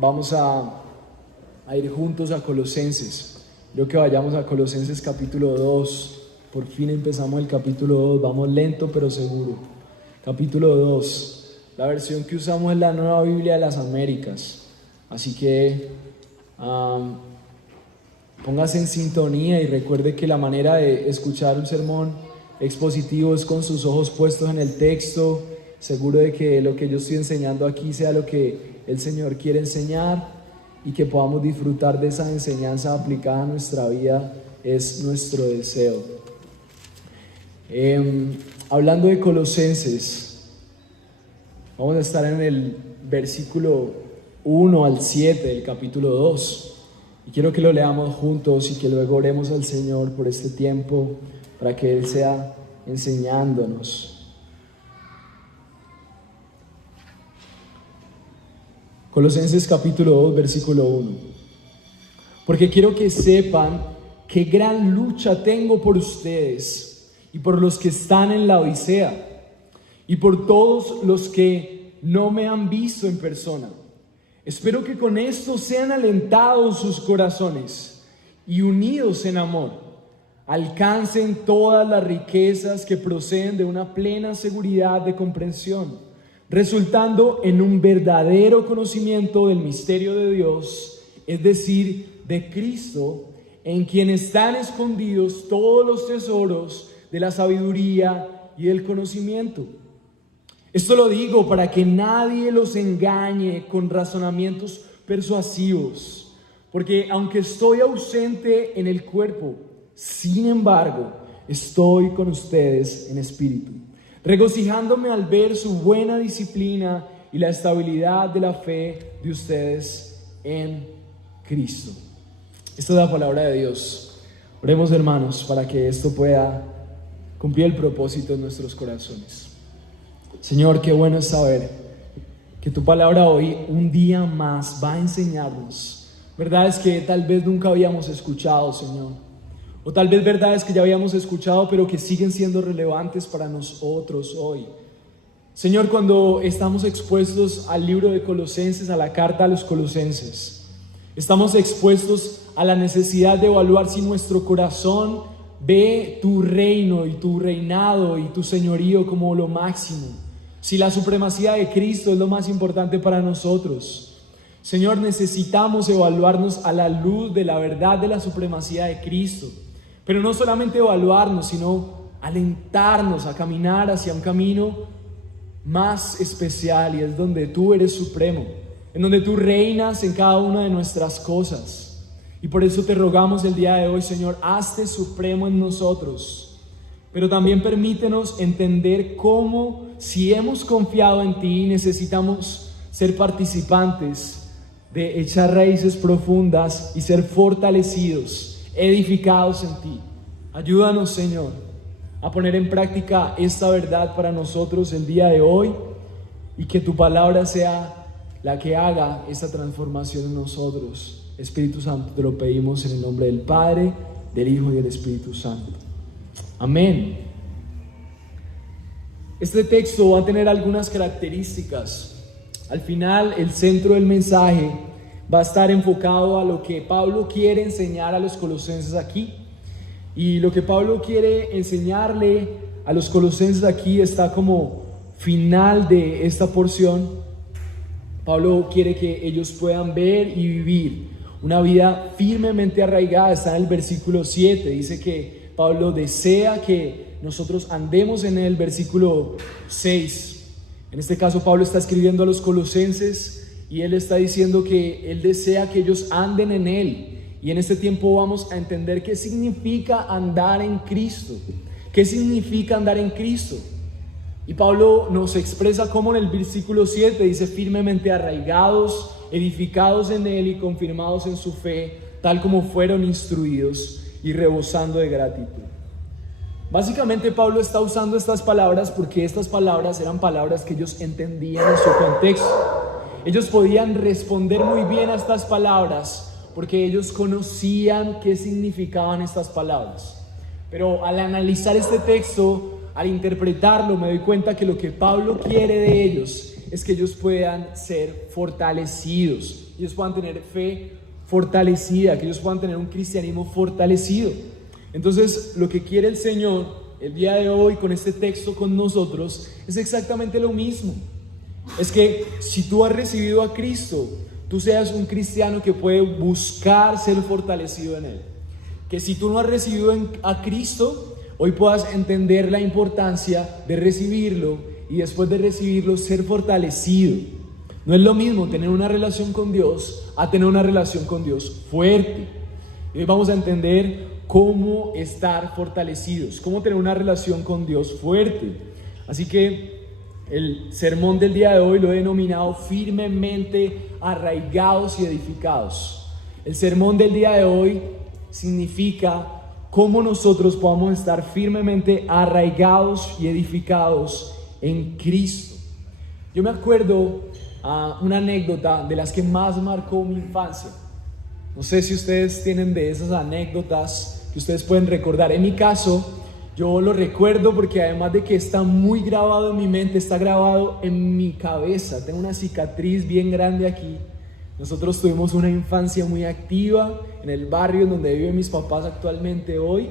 Vamos a ir juntos a Colosenses. Creo que vayamos a Colosenses capítulo 2. Por fin empezamos el capítulo 2. Vamos lento pero seguro. Capítulo 2. La versión que usamos es la Nueva Biblia de las Américas. Así que póngase en sintonía y recuerde que la manera de escuchar un sermón expositivo es con sus ojos puestos en el texto, seguro de que lo que yo estoy enseñando aquí sea lo que el Señor quiere enseñar y que podamos disfrutar de esa enseñanza aplicada a nuestra vida, es nuestro deseo. Hablando de Colosenses, vamos a estar en el versículo 1 al 7 del capítulo 2 y quiero que lo leamos juntos y que luego oremos al Señor por este tiempo para que Él sea enseñándonos. Colosenses capítulo 2, versículo 1. Porque quiero que sepan qué gran lucha tengo por ustedes y por los que están en la Odisea y por todos los que no me han visto en persona. Espero que con esto sean alentados sus corazones y unidos en amor, alcancen todas las riquezas que proceden de una plena seguridad de comprensión, resultando en un verdadero conocimiento del misterio de Dios, es decir, de Cristo, en quien están escondidos todos los tesoros de la sabiduría y del conocimiento. Esto lo digo para que nadie los engañe con razonamientos persuasivos, porque aunque estoy ausente en el cuerpo, sin embargo, estoy con ustedes en espíritu, regocijándome al ver su buena disciplina y la estabilidad de la fe de ustedes en Cristo. Esta es la palabra de Dios. Oremos, hermanos, para que esto pueda cumplir el propósito en nuestros corazones. Señor, qué bueno es saber que tu palabra hoy, un día más, va a enseñarnos verdades que tal vez nunca habíamos escuchado, Señor. O tal vez verdades que ya habíamos escuchado, pero que siguen siendo relevantes para nosotros hoy. Señor, cuando estamos expuestos al libro de Colosenses, a la carta a los Colosenses, estamos expuestos a la necesidad de evaluar si nuestro corazón ve tu reino y tu reinado y tu señorío como lo máximo, si la supremacía de Cristo es lo más importante para nosotros. Señor, necesitamos evaluarnos a la luz de la verdad de la supremacía de Cristo, pero no solamente evaluarnos, sino alentarnos a caminar hacia un camino más especial, y es donde tú eres supremo, en donde tú reinas en cada una de nuestras cosas. Y por eso te rogamos el día de hoy, Señor, hazte supremo en nosotros, pero también permítenos entender cómo, si hemos confiado en ti, necesitamos ser participantes de echar raíces profundas y ser fortalecidos, edificados en ti. Ayúdanos, Señor, a poner en práctica esta verdad para nosotros el día de hoy y que tu palabra sea la que haga esta transformación en nosotros. Espíritu Santo, te lo pedimos en el nombre del Padre, del Hijo y del Espíritu Santo. Amén. Este texto va a tener algunas características. Al final, el centro del mensaje va a estar enfocado a lo que Pablo quiere enseñar a los colosenses aquí. Y lo que Pablo quiere enseñarle a los colosenses aquí está como final de esta porción. Pablo quiere que ellos puedan ver y vivir una vida firmemente arraigada. Está en el versículo 7, dice que Pablo desea que nosotros andemos en el versículo 6. En este caso Pablo está escribiendo a los colosenses y él está diciendo que él desea que ellos anden en él. Y en este tiempo vamos a entender qué significa andar en Cristo. ¿Qué significa andar en Cristo? Y Pablo nos expresa cómo en el versículo 7 dice: firmemente arraigados, edificados en Él y confirmados en su fe, tal como fueron instruidos, y rebosando de gratitud. Básicamente Pablo está usando estas palabras porque estas palabras eran palabras que ellos entendían en su contexto. Ellos podían responder muy bien a estas palabras porque ellos conocían qué significaban estas palabras. Pero al analizar este texto, al interpretarlo, me doy cuenta que lo que Pablo quiere de ellos es que ellos puedan ser fortalecidos. ellos puedan tener fe fortalecida, que ellos puedan tener un cristianismo fortalecido. Entonces, lo que quiere el Señor el día de hoy con este texto con nosotros es exactamente lo mismo. Es que si tú has recibido a Cristo, tú seas un cristiano que puede buscar ser fortalecido en Él. Que si tú no has recibido a Cristo, hoy puedas entender la importancia de recibirlo y después de recibirlo ser fortalecido. No es lo mismo tener una relación con Dios a tener una relación con Dios fuerte. Y hoy vamos a entender cómo estar fortalecidos, cómo tener una relación con Dios fuerte. Así que el sermón del día de hoy lo he denominado firmemente arraigados y edificados. El sermón del día de hoy significa cómo nosotros podamos estar firmemente arraigados y edificados en Cristo. Yo me acuerdo una anécdota de las que más marcó mi infancia. No sé si ustedes tienen de esas anécdotas que ustedes pueden recordar. En mi caso, yo lo recuerdo porque además de que está muy grabado en mi mente, está grabado en mi cabeza. Tengo una cicatriz bien grande aquí. Nosotros tuvimos una infancia muy activa en el barrio donde viven mis papás actualmente hoy,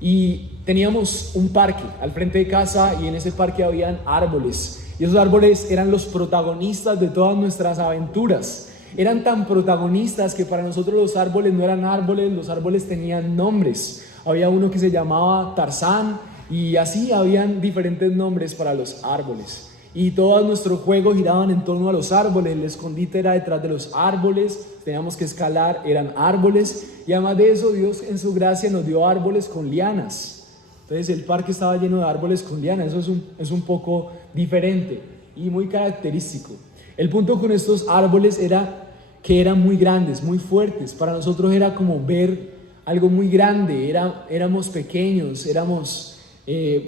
y teníamos un parque al frente de casa, y en ese parque habían árboles, y esos árboles eran los protagonistas de todas nuestras aventuras. Eran tan protagonistas que para nosotros los árboles no eran árboles, los árboles tenían nombres. Había uno que se llamaba Tarzán, y así habían diferentes nombres para los árboles. Y todos nuestros juegos giraban en torno a los árboles. El escondite era detrás de los árboles, teníamos que escalar, eran árboles. Y además de eso, Dios en su gracia nos dio árboles con lianas. Entonces el parque estaba lleno de árboles con lianas. Eso es un poco diferente y muy característico. El punto con estos árboles era que eran muy grandes, muy fuertes. Para nosotros era como ver algo muy grande. Éramos pequeños, éramos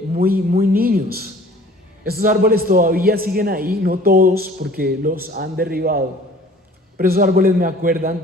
muy niños. Estos árboles todavía siguen ahí, no todos porque los han derribado. Pero esos árboles me acuerdan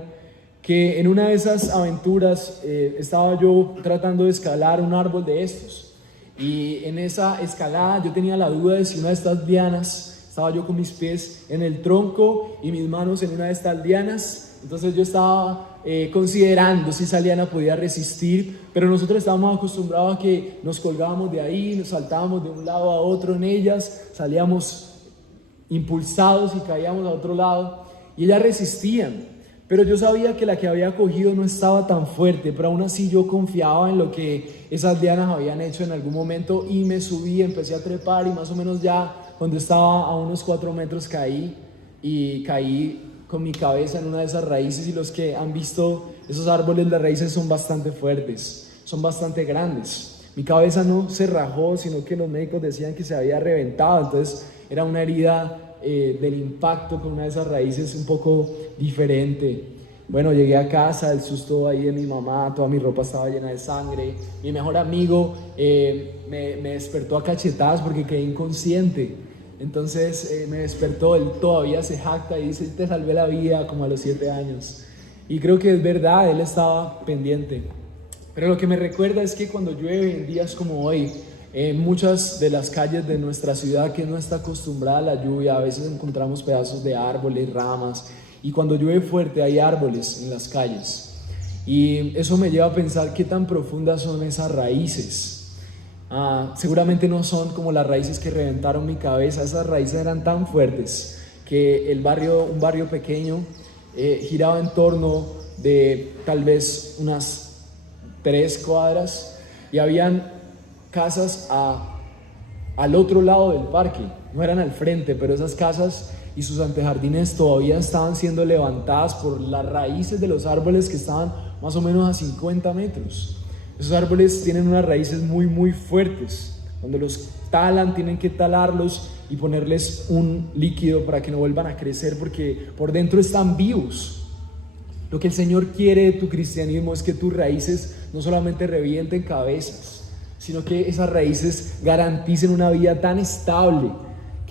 que en una de esas aventuras estaba yo tratando de escalar un árbol de estos. Y en esa escalada yo tenía la duda de si una de estas lianas, estaba yo con mis pies en el tronco y mis manos en una de estas lianas. Entonces yo estaba considerando si esa liana podía resistir, pero nosotros estábamos acostumbrados a que nos colgábamos de ahí, nos saltábamos de un lado a otro en ellas, salíamos impulsados y caíamos a otro lado, y ellas resistían. Pero yo sabía que la que había cogido no estaba tan fuerte, pero aún así yo confiaba en lo que esas lianas habían hecho en algún momento, y me subí, empecé a trepar, y más o menos ya cuando estaba a unos 4 metros caí con mi cabeza en una de esas raíces. Y los que han visto esos árboles, las raíces son bastante fuertes, son bastante grandes. Mi cabeza no se rajó, sino que los médicos decían que se había reventado. Entonces era una herida del impacto con una de esas raíces un poco diferente. Bueno, llegué a casa, el susto ahí de mi mamá, toda mi ropa estaba llena de sangre. Mi mejor amigo me despertó a cachetadas porque quedé inconsciente. Entonces me despertó, él todavía se jacta y dice: te salvé la vida, como a los 7 años. Y creo que es verdad, él estaba pendiente. Pero lo que me recuerda es que cuando llueve en días como hoy, en muchas de las calles de nuestra ciudad, que no está acostumbrada a la lluvia, a veces encontramos pedazos de árboles, ramas, y cuando llueve fuerte hay árboles en las calles. Y eso me lleva a pensar qué tan profundas son esas raíces. Seguramente no son como las raíces que reventaron mi cabeza. Esas raíces eran tan fuertes que un barrio pequeño giraba en torno de tal vez unas 3 cuadras, y habían casas al otro lado del parque, no eran al frente, pero esas casas y sus antejardines todavía estaban siendo levantadas por las raíces de los árboles que estaban más o menos a 50 metros. Esos árboles tienen unas raíces muy fuertes. Cuando los talan, tienen que talarlos y ponerles un líquido para que no vuelvan a crecer, porque por dentro están vivos. Lo que el Señor quiere de tu cristianismo es que tus raíces no solamente revienten cabezas, sino que esas raíces garanticen una vida tan estable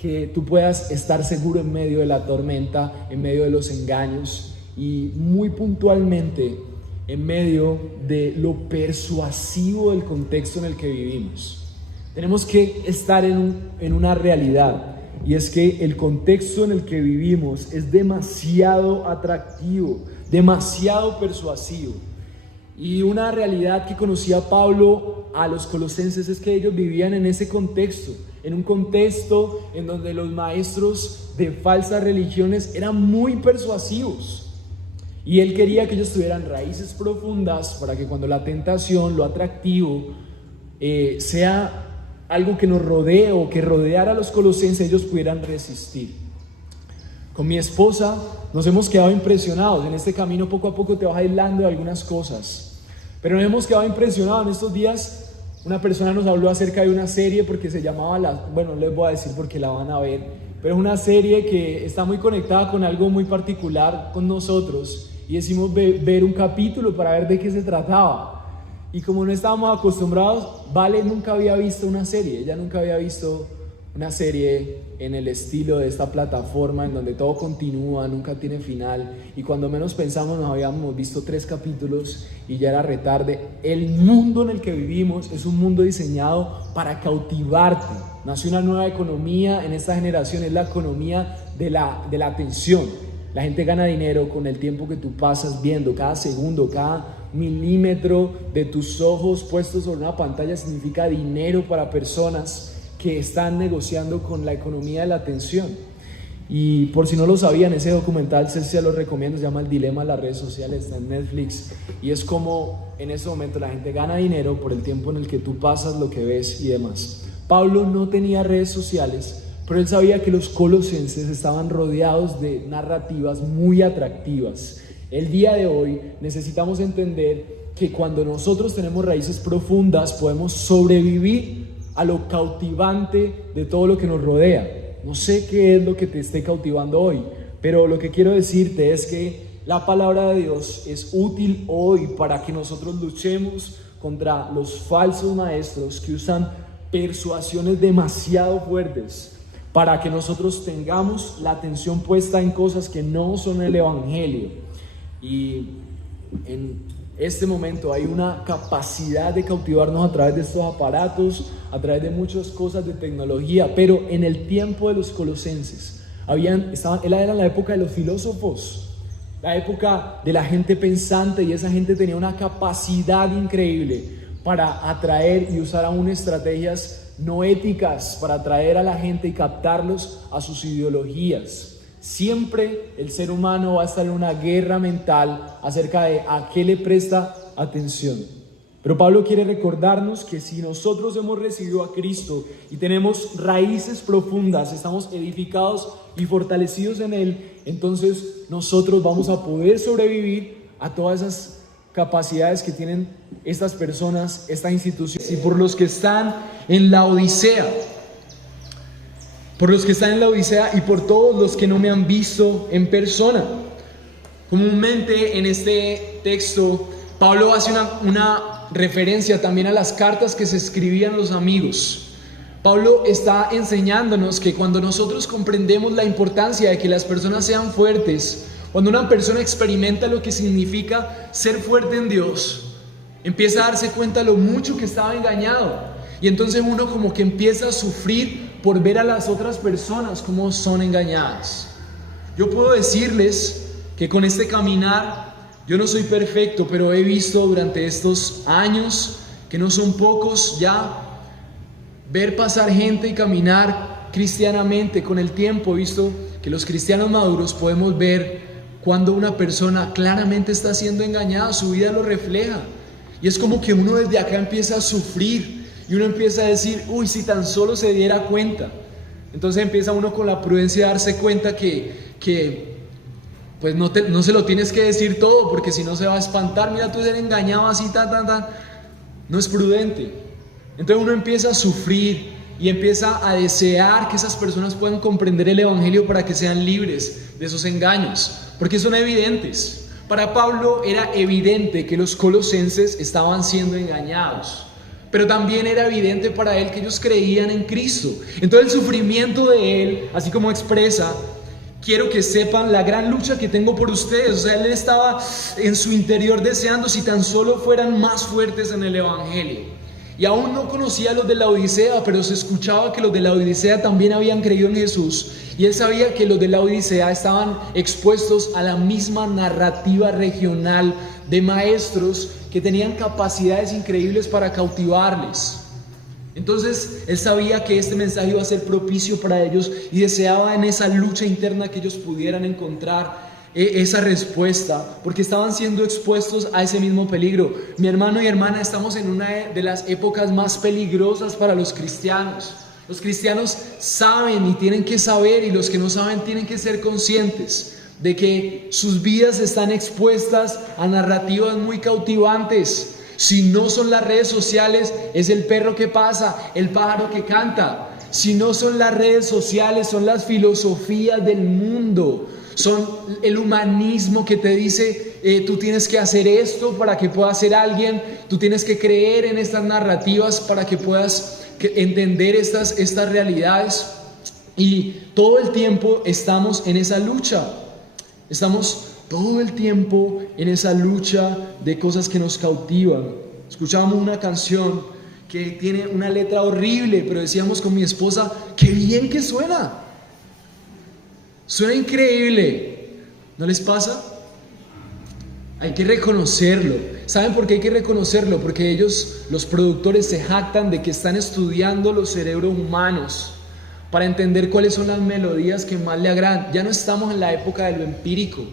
que tú puedas estar seguro en medio de la tormenta, en medio de los engaños, y muy puntualmente en medio de lo persuasivo del contexto en el que vivimos. Tenemos que estar en una realidad, y es que el contexto en el que vivimos es demasiado atractivo, demasiado persuasivo. Y una realidad que conocía Pablo a los colosenses es que ellos vivían en ese contexto, en un contexto en donde los maestros de falsas religiones eran muy persuasivos. Y él quería que ellos tuvieran raíces profundas para que cuando la tentación, lo atractivo, sea algo que nos rodee o que rodeara a los colosenses, ellos pudieran resistir. Con mi esposa nos hemos quedado impresionados. En este camino poco a poco te vas aislando de algunas cosas. Pero nos hemos quedado impresionados. En estos días una persona nos habló acerca de una serie porque se llamaba, bueno, no les voy a decir porque la van a ver, pero es una serie que está muy conectada con algo muy particular con nosotros. Y decidimos ver un capítulo para ver de qué se trataba. Y como no estábamos acostumbrados, Vale nunca había visto una serie. Ella nunca había visto una serie en el estilo de esta plataforma en donde todo continúa, nunca tiene final. Y cuando menos pensamos nos habíamos visto 3 capítulos y ya era retarde. El mundo en el que vivimos es un mundo diseñado para cautivarte. Nació una nueva economía en esta generación, es la economía de la atención. La gente gana dinero con el tiempo que tú pasas viendo, cada segundo, cada milímetro de tus ojos puestos sobre una pantalla significa dinero para personas que están negociando con la economía de la atención. Y por si no lo sabían, ese documental se lo recomiendo, se llama El Dilema de las Redes Sociales, está en Netflix, y es como en ese momento la gente gana dinero por el tiempo en el que tú pasas, lo que ves y demás. Pablo no tenía redes sociales, pero él sabía que los colosenses estaban rodeados de narrativas muy atractivas. El día de hoy necesitamos entender que cuando nosotros tenemos raíces profundas podemos sobrevivir a lo cautivante de todo lo que nos rodea. No sé qué es lo que te esté cautivando hoy, pero lo que quiero decirte es que la palabra de Dios es útil hoy para que nosotros luchemos contra los falsos maestros que usan persuasiones demasiado fuertes para que nosotros tengamos la atención puesta en cosas que no son el evangelio. Y en este momento hay una capacidad de cautivarnos a través de estos aparatos, a través de muchas cosas de tecnología, pero en el tiempo de los colosenses era la época de los filósofos, la época de la gente pensante, y esa gente tenía una capacidad increíble para atraer y usar aún estrategias no éticas para atraer a la gente y captarlos a sus ideologías. Siempre el ser humano va a estar en una guerra mental acerca de a qué le presta atención. Pero Pablo quiere recordarnos que si nosotros hemos recibido a Cristo y tenemos raíces profundas, estamos edificados y fortalecidos en Él, entonces nosotros vamos a poder sobrevivir a todas esas capacidades que tienen estas personas, estas instituciones. Y por los que están en la Odisea, y por todos los que no me han visto en persona. Comúnmente en este texto Pablo hace una referencia también a las cartas que se escribían los amigos. Pablo está enseñándonos que cuando nosotros comprendemos la importancia de que las personas sean fuertes, cuando una persona experimenta lo que significa ser fuerte en Dios, empieza a darse cuenta lo mucho que estaba engañado. Y entonces uno como que empieza a sufrir por ver a las otras personas cómo son engañadas. Yo puedo decirles que con este caminar, yo no soy perfecto, pero he visto durante estos años, que no son pocos ya, ver pasar gente y caminar cristianamente. Con el tiempo he visto que los cristianos maduros podemos ver cuando una persona claramente está siendo engañada, su vida lo refleja. Y es como que uno desde acá empieza a sufrir. Y uno empieza a decir, uy, si tan solo se diera cuenta. Entonces empieza uno con la prudencia a darse cuenta que pues no se lo tienes que decir todo, porque si no se va a espantar. Mira, tú eres engañado así, no es prudente. Entonces uno empieza a sufrir y empieza a desear que esas personas puedan comprender el evangelio para que sean libres de esos engaños, porque son evidentes. Para Pablo era evidente que los colosenses estaban siendo engañados. Pero también era evidente para él que ellos creían en Cristo. Entonces el sufrimiento de él, así como expresa, quiero que sepan la gran lucha que tengo por ustedes. O sea, él estaba en su interior deseando si tan solo fueran más fuertes en el evangelio. Y aún no conocía a los de la Odisea, pero se escuchaba que los de la Odisea también habían creído en Jesús. Y él sabía que los de la Odisea estaban expuestos a la misma narrativa regional de maestros que tenían capacidades increíbles para cautivarles. Entonces él sabía que este mensaje iba a ser propicio para ellos y deseaba en esa lucha interna que ellos pudieran encontrar esa respuesta, porque estaban siendo expuestos a ese mismo peligro. Mi hermano y hermana, estamos en una de las épocas más peligrosas para los cristianos. Los cristianos saben y tienen que saber, y los que no saben tienen que ser conscientes de que sus vidas están expuestas a narrativas muy cautivantes. Si no son las redes sociales, es el perro que pasa, el pájaro que canta. Si no son las redes sociales, son las filosofías del mundo. Son el humanismo que te dice, tú tienes que hacer esto para que puedas ser alguien, tú tienes que creer en estas narrativas para que puedas entender estas realidades. Y todo el tiempo estamos en esa lucha, estamos todo el tiempo en esa lucha de cosas que nos cautivan. Escuchábamos una canción que tiene una letra horrible, pero decíamos con mi esposa, qué bien que suena. Suena increíble, ¿no les pasa? Hay que reconocerlo. ¿Saben por qué hay que reconocerlo? Porque ellos, los productores, se jactan de que están estudiando los cerebros humanos para entender cuáles son las melodías que más le agradan. Ya no estamos en la época de lo empírico.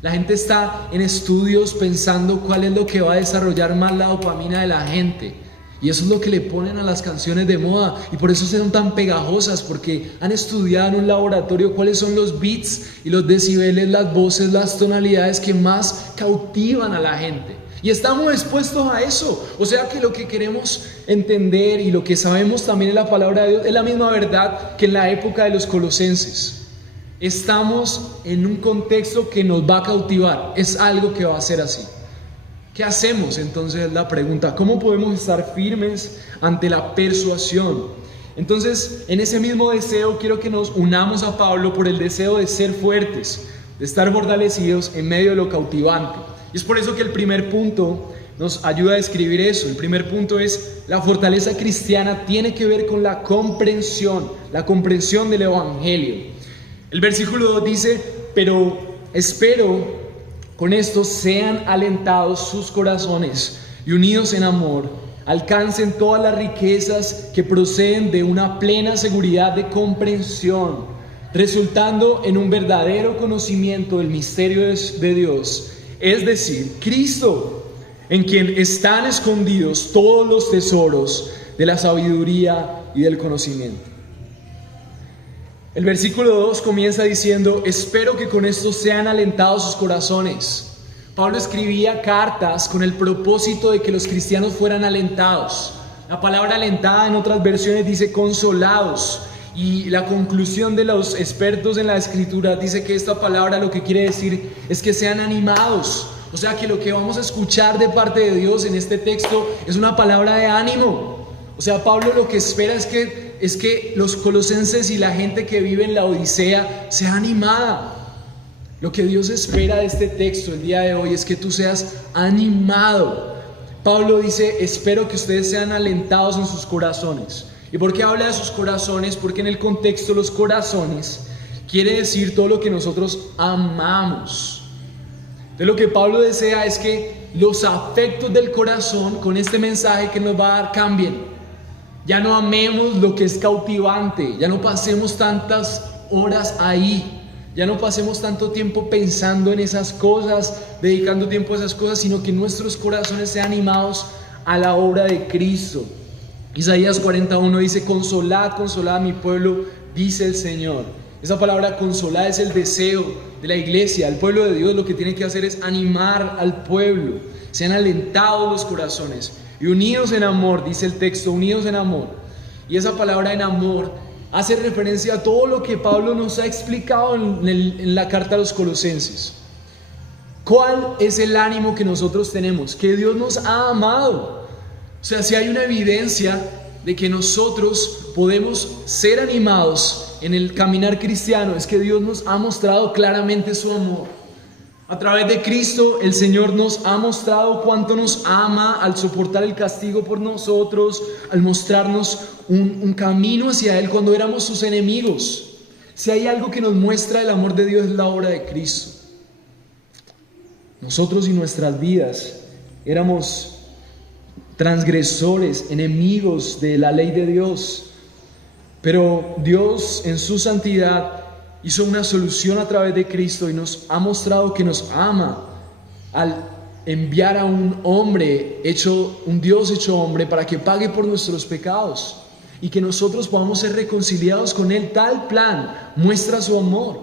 La gente está en estudios pensando cuál es lo que va a desarrollar más la dopamina de la gente. Y eso es lo que le ponen a las canciones de moda, y por eso son tan pegajosas, porque han estudiado en un laboratorio cuáles son los beats y los decibeles, las voces, las tonalidades que más cautivan a la gente. Y estamos expuestos a eso. O sea que lo que queremos entender y lo que sabemos también en la palabra de Dios es la misma verdad que en la época de los colosenses. Estamos en un contexto que nos va a cautivar, es algo que va a ser así. ¿Qué hacemos? Entonces es la pregunta. ¿Cómo podemos estar firmes ante la persuasión? Entonces, en ese mismo deseo quiero que nos unamos a Pablo por el deseo de ser fuertes, de estar fortalecidos en medio de lo cautivante. Y es por eso que el primer punto nos ayuda a describir eso. El primer punto es: la fortaleza cristiana tiene que ver con la comprensión del Evangelio. El versículo 2 dice: pero espero con esto sean alentados sus corazones y unidos en amor, alcancen todas las riquezas que proceden de una plena seguridad de comprensión, resultando en un verdadero conocimiento del misterio de Dios, es decir, Cristo, en quien están escondidos todos los tesoros de la sabiduría y del conocimiento. El versículo 2 comienza diciendo: espero que con esto sean alentados sus corazones. Pablo escribía cartas con el propósito de que los cristianos fueran alentados. La palabra alentada en otras versiones dice consolados. Y la conclusión de los expertos en la escritura dice que esta palabra lo que quiere decir es que sean animados. O sea que lo que vamos a escuchar de parte de Dios en este texto es una palabra de ánimo. O sea, Pablo lo que espera es que los colosenses y la gente que vive en la Odisea sea animada. Lo que Dios espera de este texto el día de hoy es que tú seas animado. Pablo dice: espero que ustedes sean alentados en sus corazones. ¿Y por qué habla de sus corazones? Porque en el contexto los corazones quiere decir todo lo que nosotros amamos. Entonces lo que Pablo desea es que los afectos del corazón con este mensaje que nos va a dar cambien. Ya no amemos lo que es cautivante, ya no pasemos tantas horas ahí, ya no pasemos tanto tiempo pensando en esas cosas, dedicando tiempo a esas cosas, sino que nuestros corazones sean animados a la obra de Cristo. Isaías 41 dice: consolad, consolad a mi pueblo, dice el Señor. Esa palabra consolar es el deseo de la iglesia. El pueblo de Dios lo que tiene que hacer es animar al pueblo. Sean alentados los corazones y unidos en amor, dice el texto, unidos en amor. Y esa palabra en amor hace referencia a todo lo que Pablo nos ha explicado en la carta a los Colosenses. ¿Cuál es el ánimo que nosotros tenemos? Que Dios nos ha amado. O sea, si hay una evidencia de que nosotros podemos ser animados en el caminar cristiano, es que Dios nos ha mostrado claramente su amor. A través de Cristo el Señor nos ha mostrado cuánto nos ama al soportar el castigo por nosotros, al mostrarnos un camino hacia Él cuando éramos sus enemigos. Si hay algo que nos muestra el amor de Dios es la obra de Cristo. Nosotros y nuestras vidas éramos transgresores, enemigos de la ley de Dios, pero Dios en su santidad hizo una solución a través de Cristo y nos ha mostrado que nos ama al enviar a un hombre un Dios hecho hombre para que pague por nuestros pecados y que nosotros podamos ser reconciliados con Él. Tal plan muestra su amor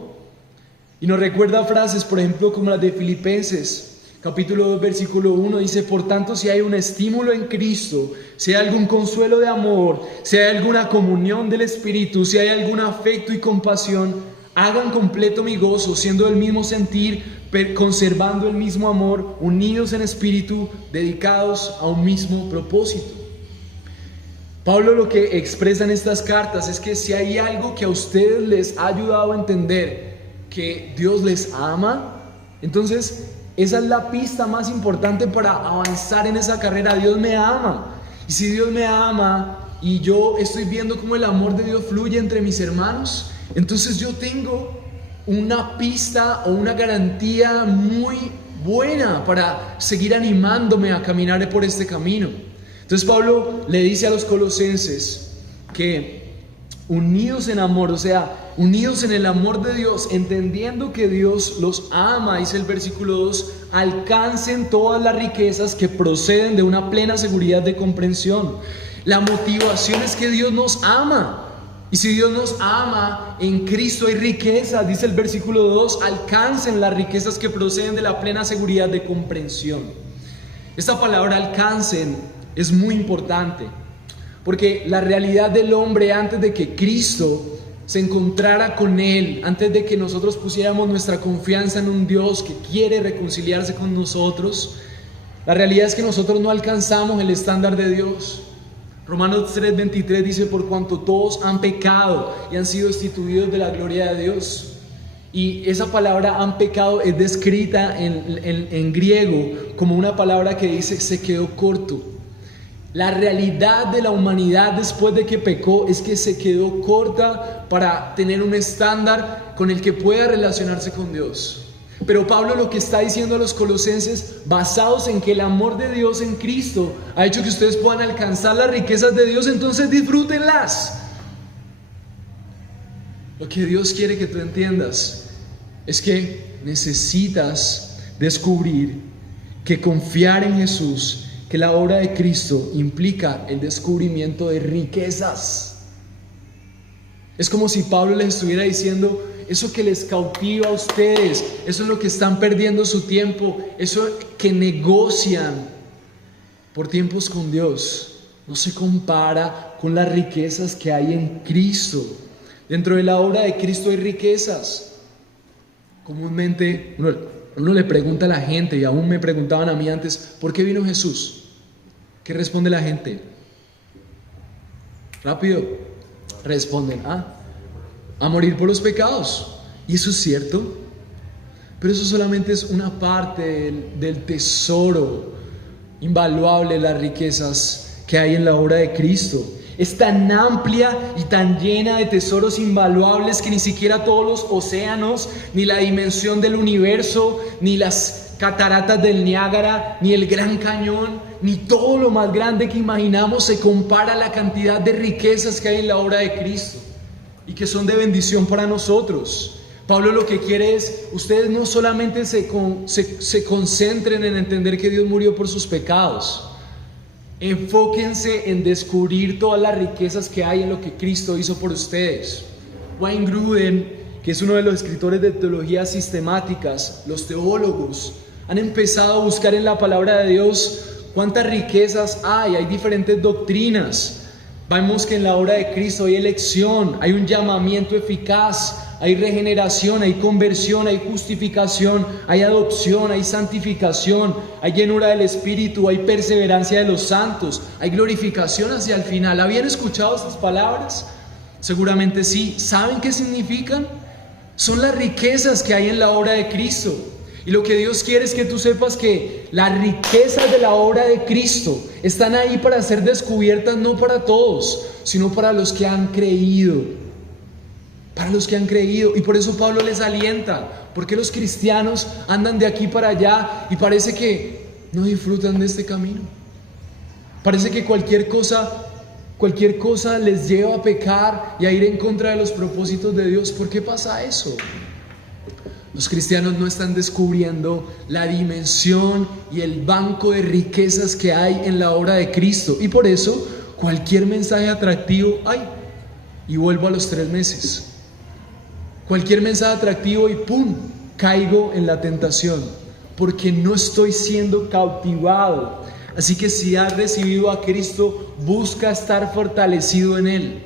y nos recuerda frases, por ejemplo, como las de Filipenses capítulo 2 versículo 1, dice: por tanto, si hay un estímulo en Cristo, si hay algún consuelo de amor, si hay alguna comunión del Espíritu, si hay algún afecto y compasión, hagan completo mi gozo, siendo del mismo sentir, conservando el mismo amor, unidos en espíritu, dedicados a un mismo propósito. Pablo lo que expresa en estas cartas es que si hay algo que a ustedes les ha ayudado a entender que Dios les ama, entonces esa es la pista más importante para avanzar en esa carrera. Dios me ama. Y si Dios me ama y yo estoy viendo cómo el amor de Dios fluye entre mis hermanos, entonces yo tengo una pista o una garantía muy buena para seguir animándome a caminar por este camino. Entonces Pablo le dice a los colosenses que unidos en amor, o sea, unidos en el amor de Dios, entendiendo que Dios los ama, dice el versículo 2, alcancen todas las riquezas que proceden de una plena seguridad de comprensión. La motivación es que Dios nos ama. Y si Dios nos ama, en Cristo hay riquezas, dice el versículo 2, alcancen las riquezas que proceden de la plena seguridad de comprensión. Esta palabra alcancen es muy importante, porque la realidad del hombre antes de que Cristo se encontrara con Él, antes de que nosotros pusiéramos nuestra confianza en un Dios que quiere reconciliarse con nosotros, la realidad es que nosotros no alcanzamos el estándar de Dios. Romanos 3:23 dice: por cuanto todos han pecado y han sido destituidos de la gloria de Dios. Y esa palabra han pecado es descrita en griego como una palabra que dice se quedó corto. La realidad de la humanidad después de que pecó es que se quedó corta para tener un estándar con el que pueda relacionarse con Dios. Pero Pablo lo que está diciendo a los colosenses, basados en que el amor de Dios en Cristo ha hecho que ustedes puedan alcanzar las riquezas de Dios, entonces disfrútenlas. Lo que Dios quiere que tú entiendas es que necesitas descubrir que confiar en Jesús, que la obra de Cristo implica el descubrimiento de riquezas. Es como si Pablo les estuviera diciendo: eso que les cautiva a ustedes, eso es lo que están perdiendo su tiempo, eso que negocian por tiempos con Dios, no se compara con las riquezas que hay en Cristo. Dentro de la obra de Cristo hay riquezas. Comúnmente uno le pregunta a la gente, y aún me preguntaban a mí antes: ¿por qué vino Jesús? ¿Qué responde la gente? Rápido responden: a morir por los pecados. Y eso es cierto, pero eso solamente es una parte del tesoro invaluable de las riquezas que hay en la obra de Cristo. Es tan amplia y tan llena de tesoros invaluables que ni siquiera todos los océanos, ni la dimensión del universo, ni las cataratas del Niágara, ni el Gran Cañón, ni todo lo más grande que imaginamos se compara a la cantidad de riquezas que hay en la obra de Cristo y que son de bendición para nosotros. Pablo lo que quiere es, ustedes no solamente se concentren en entender que Dios murió por sus pecados, enfóquense en descubrir todas las riquezas que hay en lo que Cristo hizo por ustedes. Wayne Grudem, que es uno de los escritores de teologías sistemáticas, los teólogos han empezado a buscar en la palabra de Dios cuántas riquezas hay diferentes doctrinas. Vemos que en la obra de Cristo hay elección, hay un llamamiento eficaz, hay regeneración, hay conversión, hay justificación, hay adopción, hay santificación, hay llenura del Espíritu, hay perseverancia de los santos, hay glorificación hacia el final. ¿Habían escuchado estas palabras? Seguramente sí. ¿Saben qué significan? Son las riquezas que hay en la obra de Cristo. Y lo que Dios quiere es que tú sepas que las riquezas de la obra de Cristo están ahí para ser descubiertas, no para todos, sino para los que han creído. Para los que han creído. Y por eso Pablo les alienta. Porque los cristianos andan de aquí para allá y parece que no disfrutan de este camino. Parece que cualquier cosa les lleva a pecar y a ir en contra de los propósitos de Dios. ¿Por qué pasa eso? Los cristianos no están descubriendo la dimensión y el banco de riquezas que hay en la obra de Cristo. Y por eso cualquier mensaje atractivo, y vuelvo a los 3 meses. Cualquier mensaje atractivo y ¡pum!, caigo en la tentación, porque no estoy siendo cautivado. Así que si has recibido a Cristo, busca estar fortalecido en Él.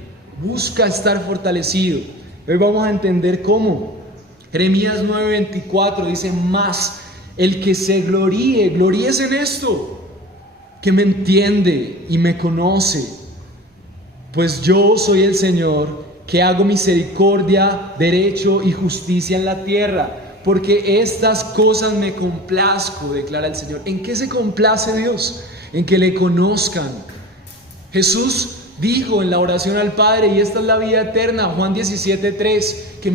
Busca estar fortalecido. Hoy vamos a entender cómo. Jeremías 9:24 dice: más el que se gloríese en esto, que me entiende y me conoce, pues yo soy el Señor, que hago misericordia, derecho y justicia en la tierra, porque estas cosas me complazco, declara el Señor. ¿En qué se complace Dios? En que le conozcan. Jesús dijo en la oración al Padre, y esta es la vida eterna, Juan 17:3, que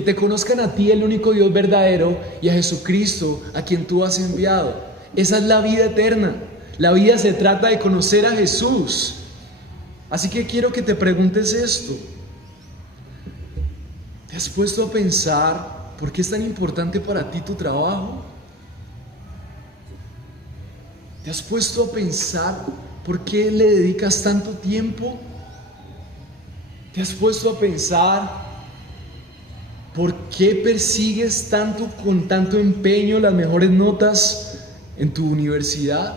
te conozcan a ti, el único Dios verdadero, y a Jesucristo, a quien tú has enviado. Esa es la vida eterna. La vida se trata de conocer a Jesús. Así que quiero que te preguntes esto. ¿Te has puesto a pensar por qué es tan importante para ti tu trabajo? ¿Te has puesto a pensar por qué le dedicas tanto tiempo? ¿Te has puesto a pensar por qué persigues con tanto empeño las mejores notas en tu universidad?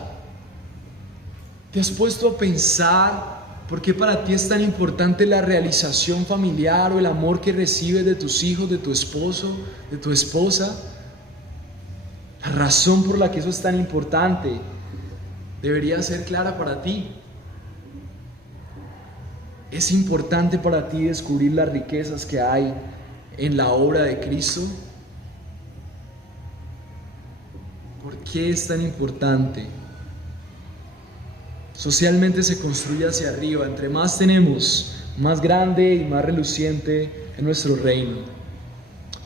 ¿Te has puesto a pensar por qué para ti es tan importante la realización familiar o el amor que recibes de tus hijos, de tu esposo, de tu esposa? La razón por la que eso es tan importante debería ser clara para ti. ¿Es importante para ti descubrir las riquezas que hay en la obra de Cristo? ¿Por qué es tan importante? Socialmente se construye hacia arriba. Entre más tenemos, más grande y más reluciente es nuestro reino.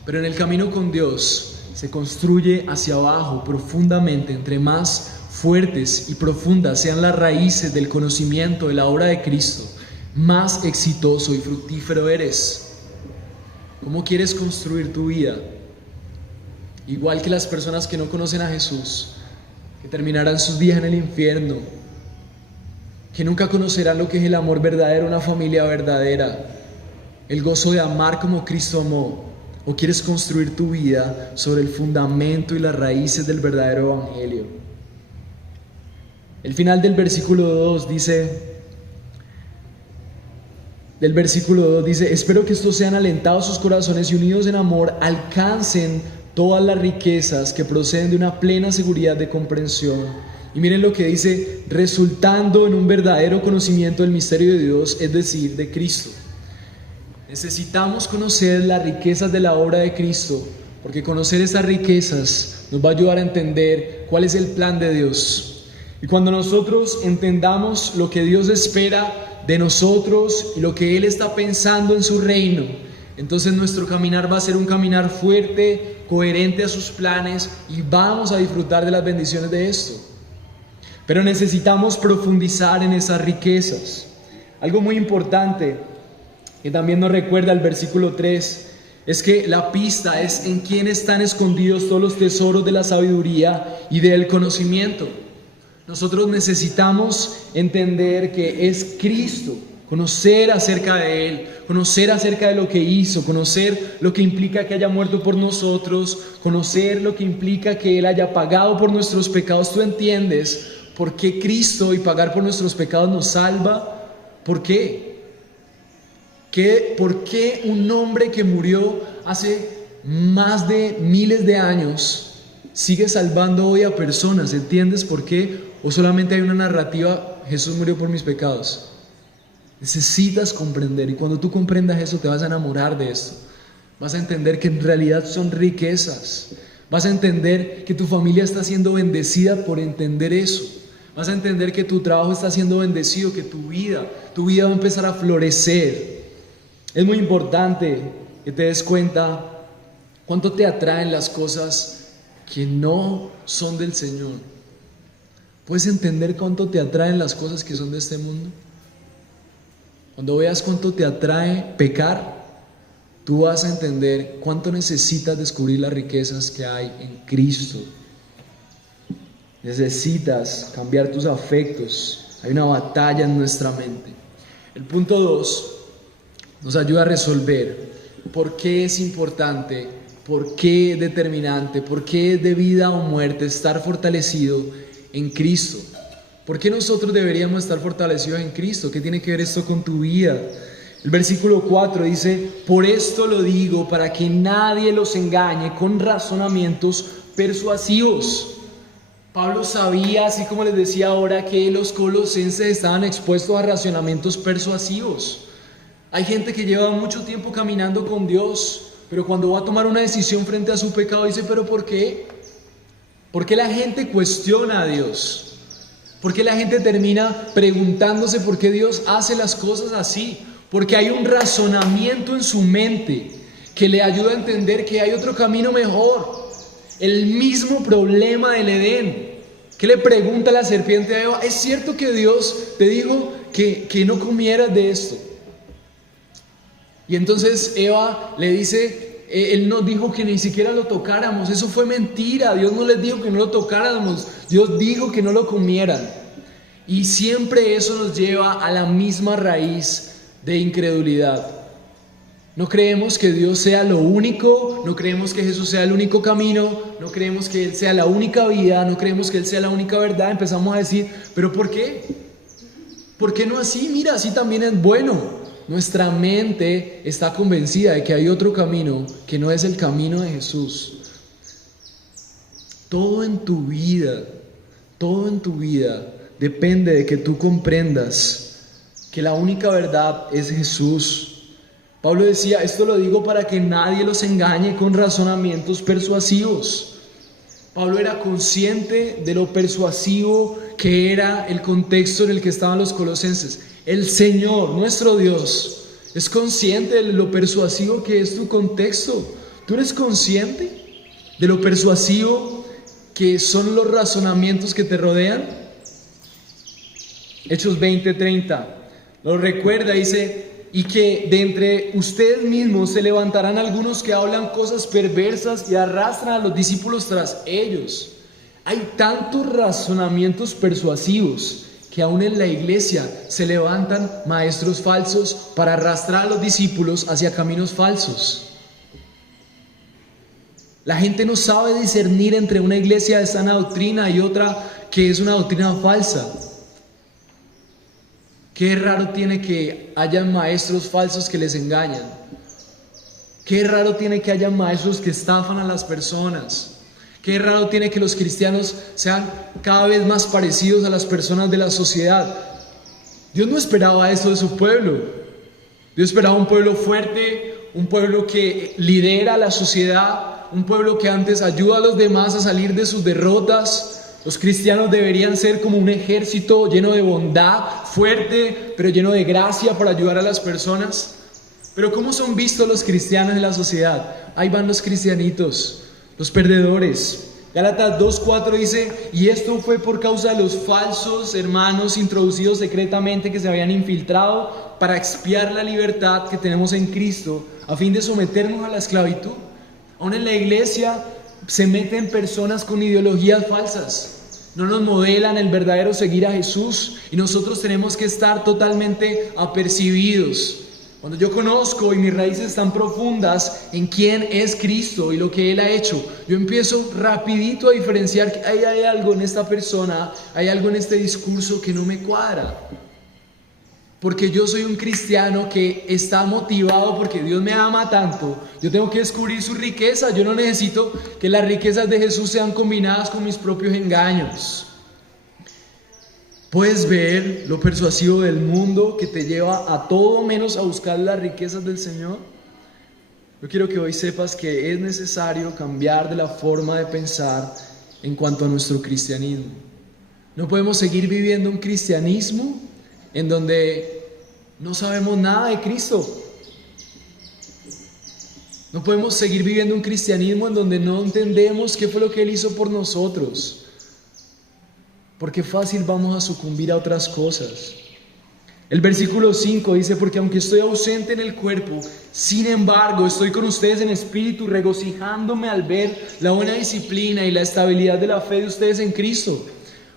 Pero en el camino con Dios se construye hacia abajo profundamente. Entre más fuertes y profundas sean las raíces del conocimiento de la obra de Cristo, más exitoso y fructífero eres. ¿Cómo quieres construir tu vida? Igual que las personas que no conocen a Jesús, que terminarán sus días en el infierno, que nunca conocerán lo que es el amor verdadero, una familia verdadera, el gozo de amar como Cristo amó. ¿O quieres construir tu vida sobre el fundamento y las raíces del verdadero evangelio? El final del versículo 2 dice: espero que estos sean alentados sus corazones y unidos en amor, alcancen todas las riquezas que proceden de una plena seguridad de comprensión. Y miren lo que dice: resultando en un verdadero conocimiento del misterio de Dios, es decir, de Cristo. Necesitamos conocer las riquezas de la obra de Cristo, porque conocer esas riquezas nos va a ayudar a entender cuál es el plan de Dios. Y cuando nosotros entendamos lo que Dios espera de nosotros y lo que Él está pensando en su reino, entonces nuestro caminar va a ser un caminar fuerte, coherente a sus planes, y vamos a disfrutar de las bendiciones de esto. Pero necesitamos profundizar en esas riquezas. Algo muy importante que también nos recuerda el versículo 3 es que la pista es en quién están escondidos todos los tesoros de la sabiduría y del conocimiento. Nosotros necesitamos entender que es Cristo, conocer acerca de Él, conocer acerca de lo que hizo, conocer lo que implica que haya muerto por nosotros, conocer lo que implica que Él haya pagado por nuestros pecados. ¿Tú entiendes por qué Cristo y pagar por nuestros pecados nos salva? ¿Por qué? ¿Por qué un hombre que murió hace más de miles de años sigue salvando hoy a personas? ¿Entiendes por qué? ¿O solamente hay una narrativa: Jesús murió por mis pecados? Necesitas comprender, y cuando tú comprendas eso te vas a enamorar de esto. Vas a entender que en realidad son riquezas. Vas a entender que tu familia está siendo bendecida por entender eso. Vas a entender que tu trabajo está siendo bendecido, que tu vida va a empezar a florecer. Es muy importante que te des cuenta cuánto te atraen las cosas que no son del Señor. ¿Puedes entender cuánto te atraen las cosas que son de este mundo? Cuando veas cuánto te atrae pecar, tú vas a entender cuánto necesitas descubrir las riquezas que hay en Cristo. Necesitas cambiar tus afectos. Hay una batalla en nuestra mente. El punto 2 nos ayuda a resolver por qué es importante, por qué es determinante, por qué es de vida o muerte estar fortalecido en Cristo. ¿Por qué nosotros deberíamos estar fortalecidos en Cristo? ¿Qué tiene que ver esto con tu vida? El versículo 4 dice: por esto lo digo, para que nadie los engañe con razonamientos persuasivos. Pablo sabía, así como les decía ahora, que los colosenses estaban expuestos a razonamientos persuasivos. Hay gente que lleva mucho tiempo caminando con Dios, pero cuando va a tomar una decisión frente a su pecado dice: ¿pero por qué? ¿Por qué la gente cuestiona a Dios? ¿Por qué la gente termina preguntándose por qué Dios hace las cosas así? Porque hay un razonamiento en su mente que le ayuda a entender que hay otro camino mejor. El mismo problema del Edén. ¿Qué le pregunta la serpiente a Eva? ¿Es cierto que Dios te dijo que no comieras de esto? Y entonces Eva le dice: Él nos dijo que ni siquiera lo tocáramos. Eso fue mentira. Dios no les dijo que no lo tocáramos. Dios dijo que no lo comieran. Y siempre eso nos lleva a la misma raíz de incredulidad. No creemos que Dios sea lo único, no creemos que Jesús sea el único camino, no creemos que Él sea la única vida, no creemos que Él sea la única verdad. Empezamos a decir: ¿pero por qué? ¿Por qué no así? Mira, así también es bueno. Nuestra mente está convencida de que hay otro camino que no es el camino de Jesús. Todo en tu vida depende de que tú comprendas que la única verdad es Jesús. Pablo decía: esto lo digo para que nadie los engañe con razonamientos persuasivos. Pablo era consciente de lo persuasivo que era el contexto en el que estaban los colosenses. El Señor, nuestro Dios, es consciente de lo persuasivo que es tu contexto. ¿Tú eres consciente de lo persuasivo que son los razonamientos que te rodean? Hechos 20:30 lo recuerda, dice: y que de entre ustedes mismos se levantarán algunos que hablan cosas perversas y arrastran a los discípulos tras ellos. Hay tantos razonamientos persuasivos que aún en la iglesia se levantan maestros falsos para arrastrar a los discípulos hacia caminos falsos. La gente no sabe discernir entre una iglesia de sana doctrina y otra que es una doctrina falsa. Qué raro tiene que hayan maestros falsos que les engañan. Qué raro tiene que hayan maestros que estafan a las personas. Qué raro tiene que los cristianos sean cada vez más parecidos a las personas de la sociedad. Dios no esperaba esto de su pueblo. Dios esperaba un pueblo fuerte, un pueblo que lidera a la sociedad, un pueblo que antes ayuda a los demás a salir de sus derrotas. Los cristianos deberían ser como un ejército lleno de bondad, fuerte, pero lleno de gracia para ayudar a las personas. Pero ¿cómo son vistos los cristianos en la sociedad? Ahí van los cristianitos, los perdedores. Gálatas 2:4 dice: y esto fue por causa de los falsos hermanos introducidos secretamente que se habían infiltrado para expiar la libertad que tenemos en Cristo, a fin de someternos a la esclavitud. Aún en la iglesia se meten personas con ideologías falsas, no nos modelan el verdadero seguir a Jesús, y nosotros tenemos que estar totalmente apercibidos. Cuando yo conozco y mis raíces están profundas en quién es Cristo y lo que Él ha hecho, yo empiezo rapidito a diferenciar que hay algo en esta persona, hay algo en este discurso que no me cuadra. Porque yo soy un cristiano que está motivado porque Dios me ama tanto. Yo tengo que descubrir su riqueza. Yo no necesito que las riquezas de Jesús sean combinadas con mis propios engaños. Puedes ver lo persuasivo del mundo que te lleva a todo menos a buscar las riquezas del Señor. Yo quiero que hoy sepas que es necesario cambiar de la forma de pensar en cuanto a nuestro cristianismo. No podemos seguir viviendo un cristianismo en donde no sabemos nada de Cristo. No podemos seguir viviendo un cristianismo en donde no entendemos qué fue lo que Él hizo por nosotros. Porque fácil vamos a sucumbir a otras cosas. El versículo 5 dice: porque aunque estoy ausente en el cuerpo, sin embargo estoy con ustedes en espíritu, regocijándome al ver la buena disciplina y la estabilidad de la fe de ustedes en Cristo.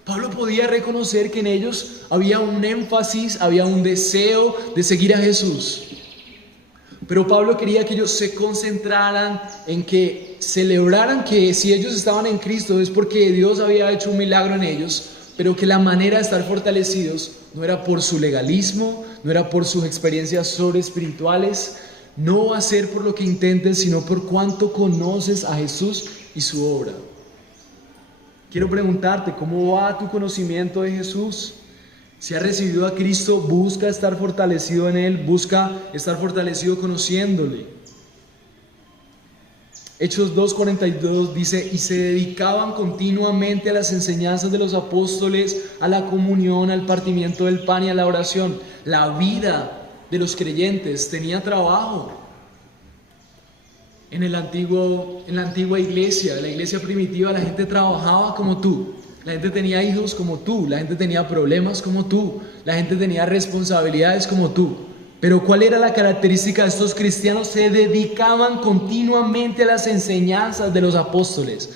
Pablo podía reconocer que en ellos había un énfasis, había un deseo de seguir a Jesús. Pero Pablo quería que ellos se concentraran en que celebraran que si ellos estaban en Cristo es porque Dios había hecho un milagro en ellos, pero que la manera de estar fortalecidos no era por su legalismo, no era por sus experiencias sobreespirituales, no va a ser por lo que intentes, sino por cuánto conoces a Jesús y su obra. Quiero preguntarte, ¿cómo va tu conocimiento de Jesús? Si has recibido a Cristo, busca estar fortalecido en Él, busca estar fortalecido conociéndole. Hechos 2:42 dice: y se dedicaban continuamente a las enseñanzas de los apóstoles, a la comunión, al partimiento del pan y a la oración. La vida de los creyentes tenía trabajo. En la antigua iglesia, la iglesia primitiva, la gente trabajaba como tú. La gente tenía hijos como tú, la gente tenía problemas como tú, la gente tenía responsabilidades como tú. Pero ¿cuál era la característica de estos cristianos? Se dedicaban continuamente a las enseñanzas de los apóstoles.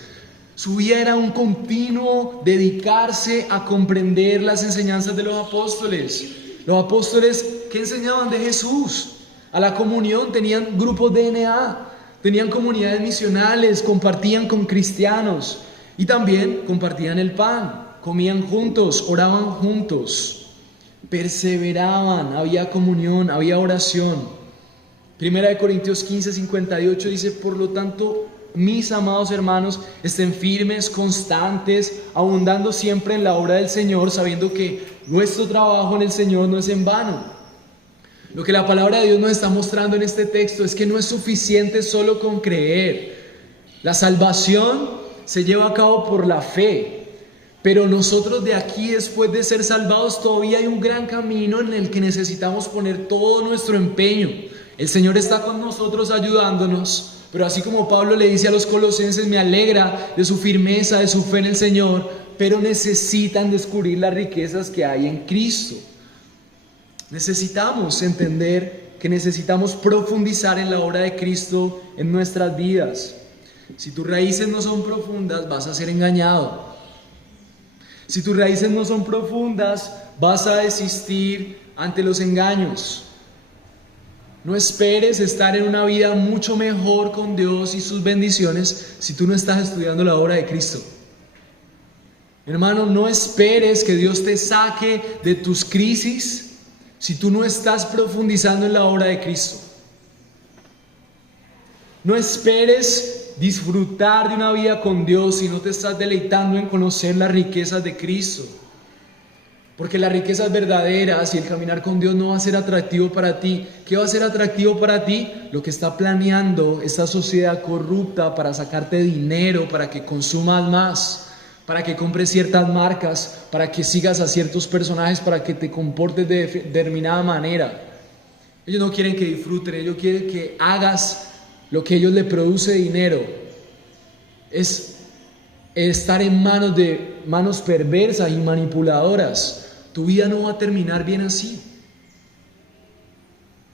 Su vida era un continuo dedicarse a comprender las enseñanzas de los apóstoles. Los apóstoles, ¿qué enseñaban de Jesús? A la comunión, tenían grupos de DNA, tenían comunidades misionales, compartían con cristianos. Y también compartían el pan, comían juntos, oraban juntos, perseveraban, había comunión, había oración. Primera de Corintios 15:58 dice: por lo tanto, mis amados hermanos, estén firmes, constantes, abundando siempre en la obra del Señor, sabiendo que nuestro trabajo en el Señor no es en vano. Lo que la palabra de Dios nos está mostrando en este texto es que no es suficiente solo con creer. La salvación se lleva a cabo por la fe, pero nosotros de aquí, después de ser salvados, todavía hay un gran camino en el que necesitamos poner todo nuestro empeño. El Señor está con nosotros ayudándonos, pero así como Pablo le dice a los colosenses: me alegra de su firmeza, de su fe en el Señor, pero necesitan descubrir las riquezas que hay en Cristo. Necesitamos entender que necesitamos profundizar en la obra de Cristo en nuestras vidas. Si tus raíces no son profundas, vas a ser engañado. Si tus raíces no son profundas, vas a desistir ante los engaños. No esperes estar en una vida mucho mejor con Dios y sus bendiciones si tú no estás estudiando la obra de Cristo. Hermano, no esperes que Dios te saque de tus crisis si tú no estás profundizando en la obra de Cristo. No esperes disfrutar de una vida con Dios si no te estás deleitando en conocer las riquezas de Cristo. Porque las riquezas verdaderas y el caminar con Dios no va a ser atractivo para ti. ¿Qué va a ser atractivo para ti? Lo que está planeando esta sociedad corrupta para sacarte dinero, para que consumas más, para que compres ciertas marcas, para que sigas a ciertos personajes, para que te comportes de determinada manera. Ellos no quieren que disfruten, ellos quieren que hagas lo que a ellos les produce dinero. Es estar en manos perversas y manipuladoras. Tu vida no va a terminar bien así.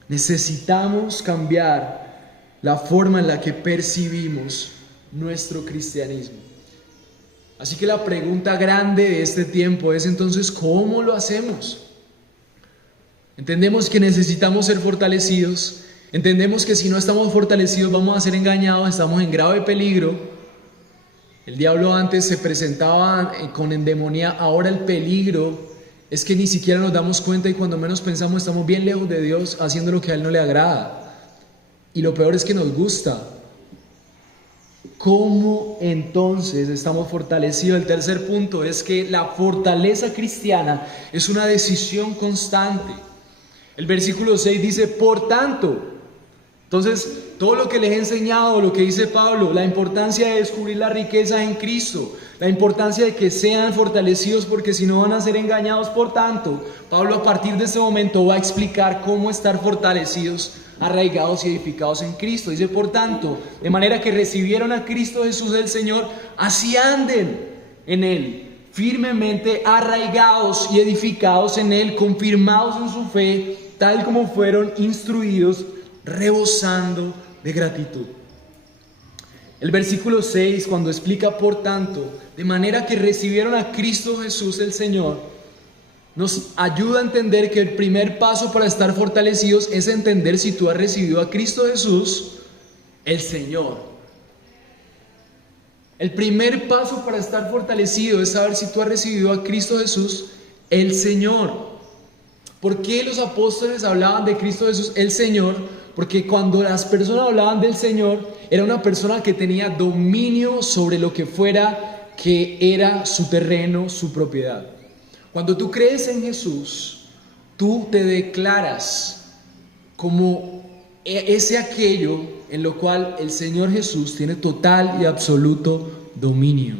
Necesitamos cambiar la forma en la que percibimos nuestro cristianismo. Así que la pregunta grande de este tiempo es entonces, ¿cómo lo hacemos? Entendemos que necesitamos ser fortalecidos. Entendemos que si no estamos fortalecidos vamos a ser engañados, estamos en grave peligro. El diablo antes se presentaba con endemonía, ahora el peligro es que ni siquiera nos damos cuenta y cuando menos pensamos estamos bien lejos de Dios haciendo lo que a Él no le agrada. Y lo peor es que nos gusta. ¿Cómo entonces estamos fortalecidos? El tercer punto es que la fortaleza cristiana es una decisión constante. El versículo 6 dice: por tanto. Entonces, todo lo que les he enseñado, lo que dice Pablo, la importancia de descubrir las riquezas en Cristo, la importancia de que sean fortalecidos porque si no van a ser engañados. Por tanto, Pablo a partir de este momento va a explicar cómo estar fortalecidos, arraigados y edificados en Cristo. Dice, por tanto, de manera que recibieron a Cristo Jesús el Señor, así anden en Él, firmemente arraigados y edificados en Él, confirmados en su fe, tal como fueron instruidos, rebosando de gratitud. El versículo 6, cuando explica por tanto, de manera que recibieron a Cristo Jesús el Señor, nos ayuda a entender que el primer paso para estar fortalecidos es entender si tú has recibido a Cristo Jesús el Señor. El primer paso para estar fortalecido es saber si tú has recibido a Cristo Jesús el Señor. ¿Por qué los apóstoles hablaban de Cristo Jesús el Señor? Porque cuando las personas hablaban del Señor, era una persona que tenía dominio sobre lo que fuera que era su terreno, su propiedad. Cuando tú crees en Jesús, tú te declaras como ese aquello en lo cual el Señor Jesús tiene total y absoluto dominio.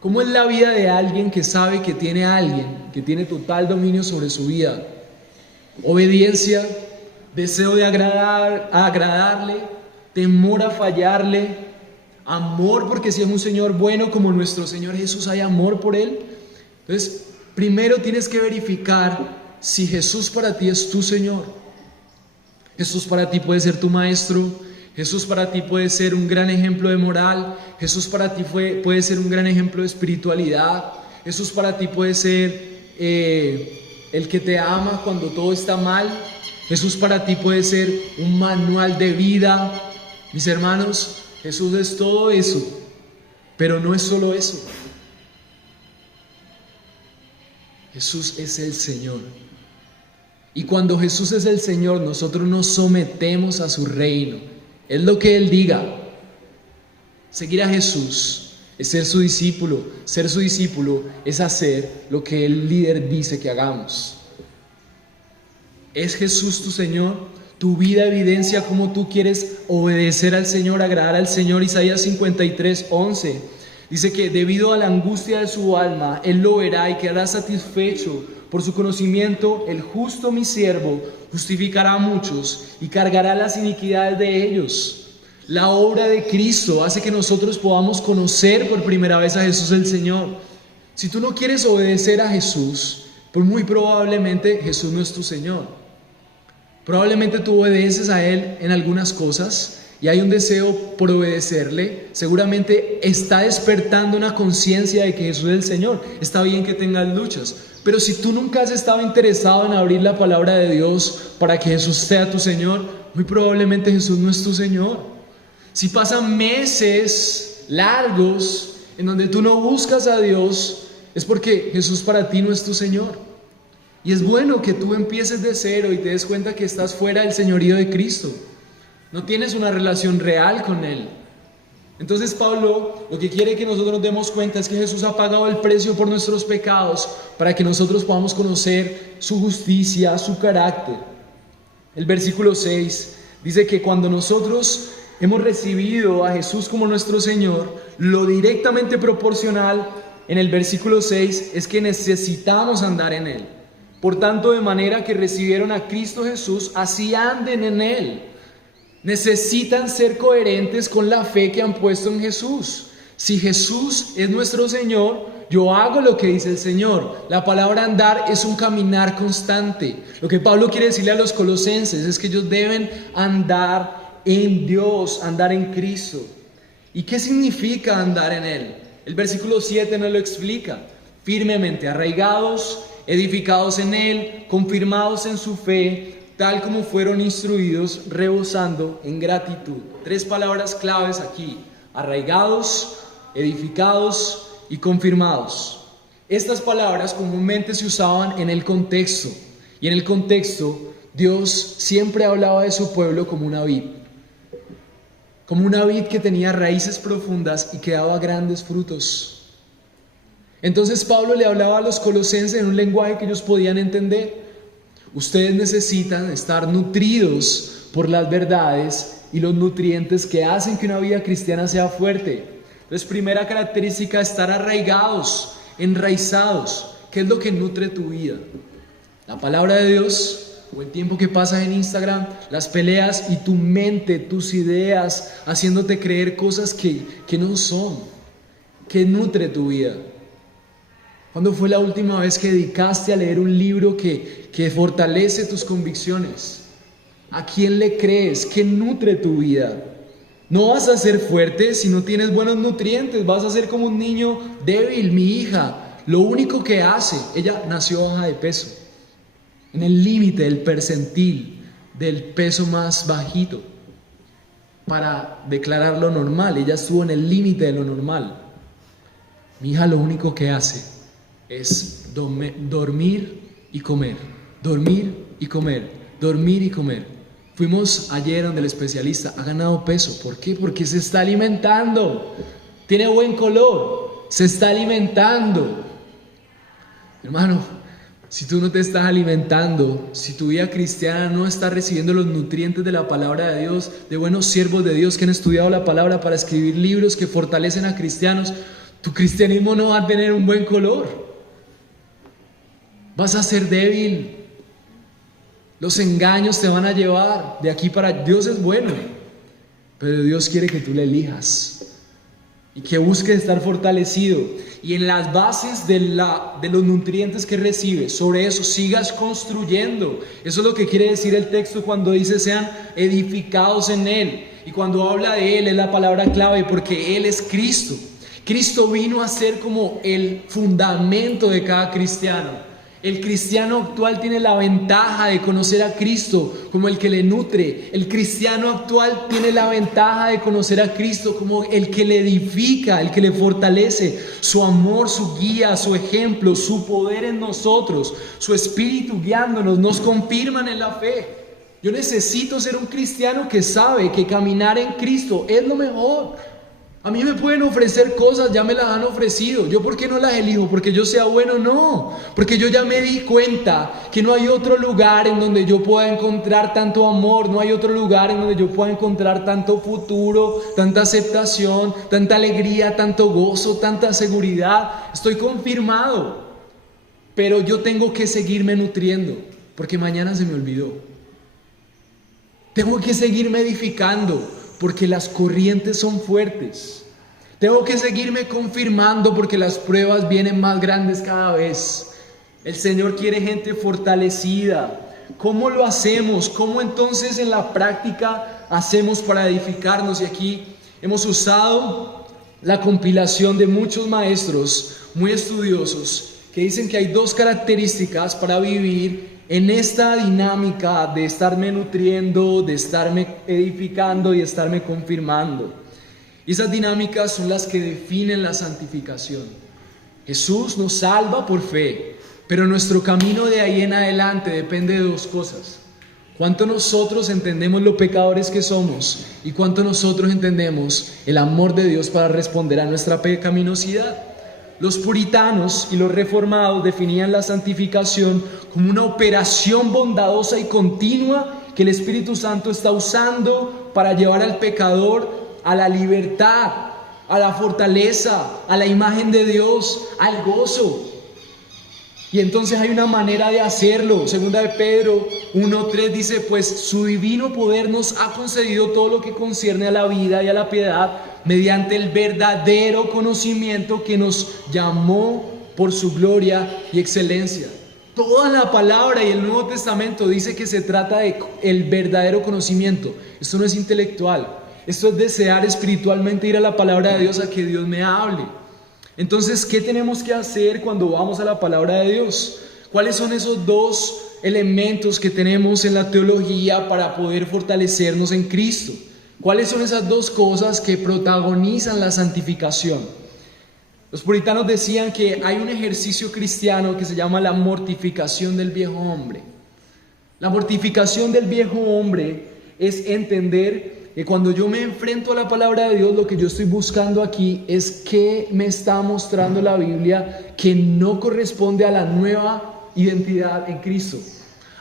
¿Cómo es la vida de alguien que sabe que tiene a alguien que tiene total dominio sobre su vida? Obediencia, deseo de agradarle, temor a fallarle, amor porque si es un Señor bueno como nuestro Señor Jesús hay amor por Él. Entonces, primero tienes que verificar si Jesús para ti es tu Señor. Jesús para ti puede ser tu maestro, Jesús para ti puede ser un gran ejemplo de moral, Jesús para ti puede ser un gran ejemplo de espiritualidad, Jesús para ti puede ser el que te ama cuando todo está mal, Jesús para ti puede ser un manual de vida. Mis hermanos, Jesús es todo eso, pero no es solo eso. Jesús es el Señor. Y cuando Jesús es el Señor, nosotros nos sometemos a su reino. Es lo que Él diga. Seguir a Jesús es ser su discípulo. Ser su discípulo es hacer lo que el líder dice que hagamos. ¿Es Jesús tu Señor? Tu vida evidencia cómo tú quieres obedecer al Señor, agradar al Señor. Isaías 53:11 dice que debido a la angustia de su alma, Él lo verá y quedará satisfecho. Por su conocimiento, el justo mi siervo justificará a muchos y cargará las iniquidades de ellos. La obra de Cristo hace que nosotros podamos conocer por primera vez a Jesús el Señor. Si tú no quieres obedecer a Jesús, pues muy probablemente Jesús no es tu Señor. Probablemente tú obedeces a Él en algunas cosas y hay un deseo por obedecerle. Seguramente está despertando una conciencia de que Jesús es el Señor. Está bien que tengas luchas, pero si tú nunca has estado interesado en abrir la palabra de Dios para que Jesús sea tu Señor, muy probablemente Jesús no es tu Señor. Si pasan meses largos en donde tú no buscas a Dios, es porque Jesús para ti no es tu Señor. Y es bueno que tú empieces de cero y te des cuenta que estás fuera del señorío de Cristo. No tienes una relación real con Él. Entonces Pablo lo que quiere que nosotros nos demos cuenta es que Jesús ha pagado el precio por nuestros pecados para que nosotros podamos conocer su justicia, su carácter. El versículo 6 dice que cuando nosotros hemos recibido a Jesús como nuestro Señor, lo directamente proporcional en el versículo 6 es que necesitamos andar en Él. Por tanto, de manera que recibieron a Cristo Jesús, así anden en Él. Necesitan ser coherentes con la fe que han puesto en Jesús. Si Jesús es nuestro Señor, yo hago lo que dice el Señor. La palabra andar es un caminar constante. Lo que Pablo quiere decirle a los colosenses es que ellos deben andar en Dios, andar en Cristo. ¿Y qué significa andar en Él? El versículo 7 nos lo explica. Firmemente arraigados, edificados en Él, confirmados en su fe, tal como fueron instruidos, rebosando en gratitud. 3 palabras claves aquí: arraigados, edificados y confirmados. Estas palabras comúnmente se usaban en el contexto, y en el contexto Dios siempre hablaba de su pueblo como una vid que tenía raíces profundas y que daba grandes frutos. Entonces Pablo le hablaba a los colosenses en un lenguaje que ellos podían entender. Ustedes necesitan estar nutridos por las verdades y los nutrientes que hacen que una vida cristiana sea fuerte. Entonces, primera característica, estar arraigados, enraizados. ¿Qué es lo que nutre tu vida? La palabra de Dios, o el tiempo que pasas en Instagram, las peleas y tu mente, tus ideas, haciéndote creer cosas que no son. ¿Qué nutre tu vida? ¿Cuándo fue la última vez que dedicaste a leer un libro que fortalece tus convicciones? ¿A quién le crees? ¿Qué nutre tu vida? No vas a ser fuerte si no tienes buenos nutrientes. Vas a ser como un niño débil. Mi hija, lo único que hace, ella nació baja de peso, en el límite del percentil del peso más bajito, para declararlo normal. Ella estuvo en el límite de lo normal. Mi hija lo único que hace es dormir y comer, dormir y comer, dormir y comer. Fuimos ayer donde el especialista, ha ganado peso. ¿Por qué? Porque se está alimentando. Tiene buen color, se está alimentando. Hermano, si tú no te estás alimentando, si tu vida cristiana no está recibiendo los nutrientes de la palabra de Dios, de buenos siervos de Dios que han estudiado la palabra para escribir libros que fortalecen a cristianos, tu cristianismo no va a tener un buen color. Vas a ser débil. Los engaños te van a llevar de aquí para... Dios es bueno, pero Dios quiere que tú le elijas y que busques estar fortalecido. Y en las bases de los nutrientes que recibes, sobre eso sigas construyendo. Eso es lo que quiere decir el texto cuando dice sean edificados en Él. Y cuando habla de Él es la palabra clave, porque Él es Cristo. Cristo vino a ser como el fundamento de cada cristiano. El cristiano actual tiene la ventaja de conocer a Cristo como el que le nutre. El cristiano actual tiene la ventaja de conocer a Cristo como el que le edifica, el que le fortalece. Su amor, su guía, su ejemplo, su poder en nosotros, su espíritu guiándonos, nos confirman en la fe. Yo necesito ser un cristiano que sabe que caminar en Cristo es lo mejor. A mí me pueden ofrecer cosas, ya me las han ofrecido. ¿Yo por qué no las elijo? ¿Porque yo sea bueno? No, porque yo ya me di cuenta que no hay otro lugar en donde yo pueda encontrar tanto amor, no hay otro lugar en donde yo pueda encontrar tanto futuro, tanta aceptación, tanta alegría, tanto gozo, tanta seguridad. Estoy confirmado, pero yo tengo que seguirme nutriendo, porque mañana se me olvidó. Tengo que seguirme edificando, porque las corrientes son fuertes. Tengo que seguirme confirmando porque las pruebas vienen más grandes cada vez. El Señor quiere gente fortalecida. ¿Cómo lo hacemos? ¿Cómo entonces en la práctica hacemos para edificarnos? Y aquí hemos usado la compilación de muchos maestros muy estudiosos que dicen que hay dos características para vivir en esta dinámica de estarme nutriendo, de estarme edificando y estarme confirmando. Y esas dinámicas son las que definen la santificación. Jesús nos salva por fe, pero nuestro camino de ahí en adelante depende de dos cosas. Cuánto nosotros entendemos lo pecadores que somos y cuánto nosotros entendemos el amor de Dios para responder a nuestra pecaminosidad. Los puritanos y los reformados definían la santificación como una operación bondadosa y continua que el Espíritu Santo está usando para llevar al pecador a la libertad, a la fortaleza, a la imagen de Dios, al gozo. Y entonces hay una manera de hacerlo. Segunda de Pedro 1:3 dice, pues su divino poder nos ha concedido todo lo que concierne a la vida y a la piedad mediante el verdadero conocimiento que nos llamó por su gloria y excelencia. Toda la palabra y el Nuevo Testamento dice que se trata de el verdadero conocimiento. Esto no es intelectual. Esto es desear espiritualmente ir a la palabra de Dios, a que Dios me hable. Entonces, ¿qué tenemos que hacer cuando vamos a la palabra de Dios? ¿Cuáles son esos dos elementos que tenemos en la teología para poder fortalecernos en Cristo? ¿Cuáles son esas dos cosas que protagonizan la santificación? Los puritanos decían que hay un ejercicio cristiano que se llama la mortificación del viejo hombre. La mortificación del viejo hombre es entender que cuando yo me enfrento a la palabra de Dios, lo que yo estoy buscando aquí es qué me está mostrando la Biblia que no corresponde a la nueva identidad en Cristo.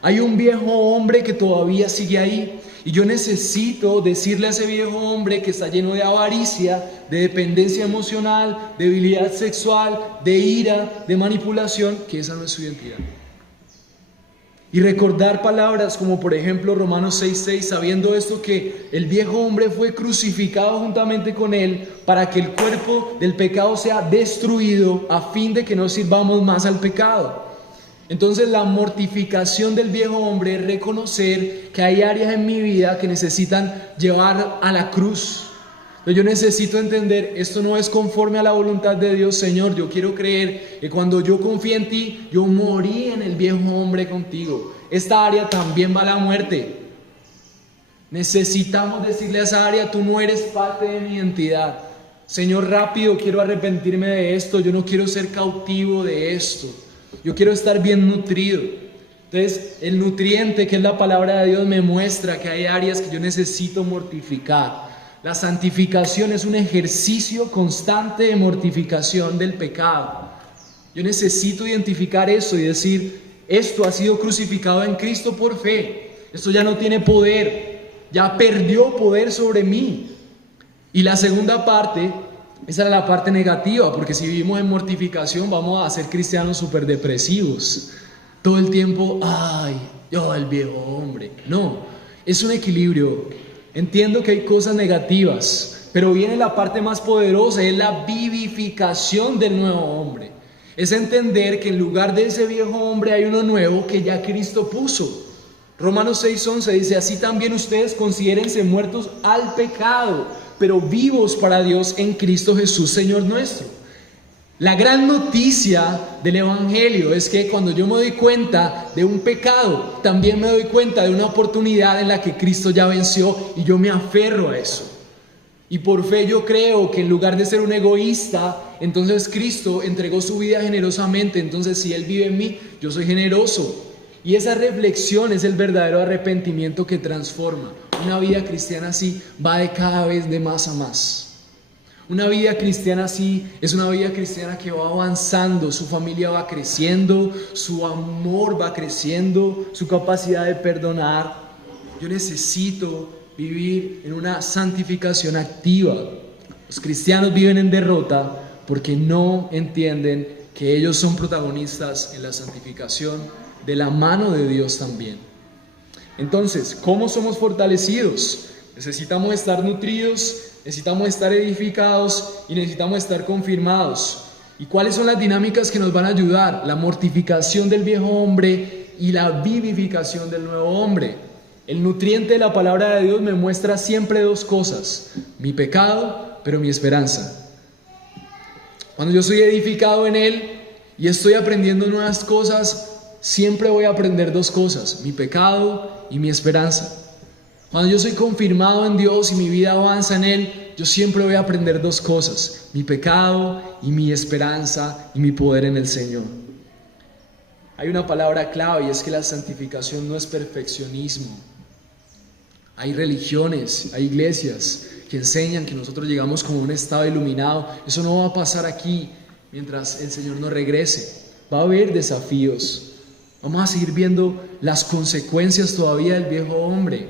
Hay un viejo hombre que todavía sigue ahí, Y yo necesito decirle a ese viejo hombre que está lleno de avaricia, de dependencia emocional, debilidad sexual, de ira, de manipulación, que esa no es su identidad. Y recordar palabras como por ejemplo Romanos 6:6, sabiendo esto que el viejo hombre fue crucificado juntamente con él para que el cuerpo del pecado sea destruido a fin de que no sirvamos más al pecado. Entonces la mortificación del viejo hombre es reconocer que hay áreas en mi vida que necesitan llevar a la cruz. Yo necesito entender, esto no es conforme a la voluntad de Dios, Señor. Yo quiero creer que cuando yo confié en ti, yo morí en el viejo hombre contigo. Esta área también va a la muerte. Necesitamos decirle a esa área, tú no eres parte de mi identidad. Señor, rápido, quiero arrepentirme de esto. Yo no quiero ser cautivo de esto. Yo quiero estar bien nutrido. Entonces, el nutriente que es la palabra de Dios me muestra que hay áreas que yo necesito mortificar. La santificación es un ejercicio constante de mortificación del pecado. Yo necesito identificar eso y decir, esto ha sido crucificado en Cristo por fe. Esto ya no tiene poder, ya perdió poder sobre mí. Y la segunda parte, esa era la parte negativa, porque si vivimos en mortificación vamos a ser cristianos súper depresivos. Todo el tiempo, ay, yo el viejo hombre. No, es un equilibrio. Entiendo que hay cosas negativas, pero viene la parte más poderosa, es la vivificación del nuevo hombre. Es entender que en lugar de ese viejo hombre hay uno nuevo que ya Cristo puso. Romanos 6:11 dice, así también ustedes considérense muertos al pecado, pero vivos para Dios en Cristo Jesús, Señor nuestro. La gran noticia del Evangelio es que cuando yo me doy cuenta de un pecado, también me doy cuenta de una oportunidad en la que Cristo ya venció y yo me aferro a eso. Y por fe yo creo que en lugar de ser un egoísta, entonces Cristo entregó su vida generosamente. Entonces si Él vive en mí, yo soy generoso. Y esa reflexión es el verdadero arrepentimiento que transforma. Una vida cristiana así va de cada vez de más a más. Una vida cristiana así es una vida cristiana que va avanzando, su familia va creciendo, su amor va creciendo, su capacidad de perdonar. Yo necesito vivir en una santificación activa. Los cristianos viven en derrota porque no entienden que ellos son protagonistas en la santificación de la mano de Dios también. Entonces, ¿cómo somos fortalecidos? Necesitamos estar nutridos, necesitamos estar edificados y necesitamos estar confirmados. ¿Y cuáles son las dinámicas que nos van a ayudar? La mortificación del viejo hombre y la vivificación del nuevo hombre. El nutriente de la palabra de Dios me muestra siempre dos cosas: mi pecado, pero mi esperanza. Cuando yo soy edificado en Él y estoy aprendiendo nuevas cosas, siempre voy a aprender dos cosas: mi pecado y mi esperanza. Cuando yo soy confirmado en Dios y mi vida avanza en Él, yo siempre voy a aprender dos cosas: mi pecado y mi esperanza y mi poder en el Señor. Hay una palabra clave y es que la santificación no es perfeccionismo. Hay religiones, hay iglesias que enseñan que nosotros llegamos como un estado iluminado. Eso no va a pasar aquí mientras el Señor no regrese. Va a haber desafíos. Vamos a seguir viendo las consecuencias todavía del viejo hombre.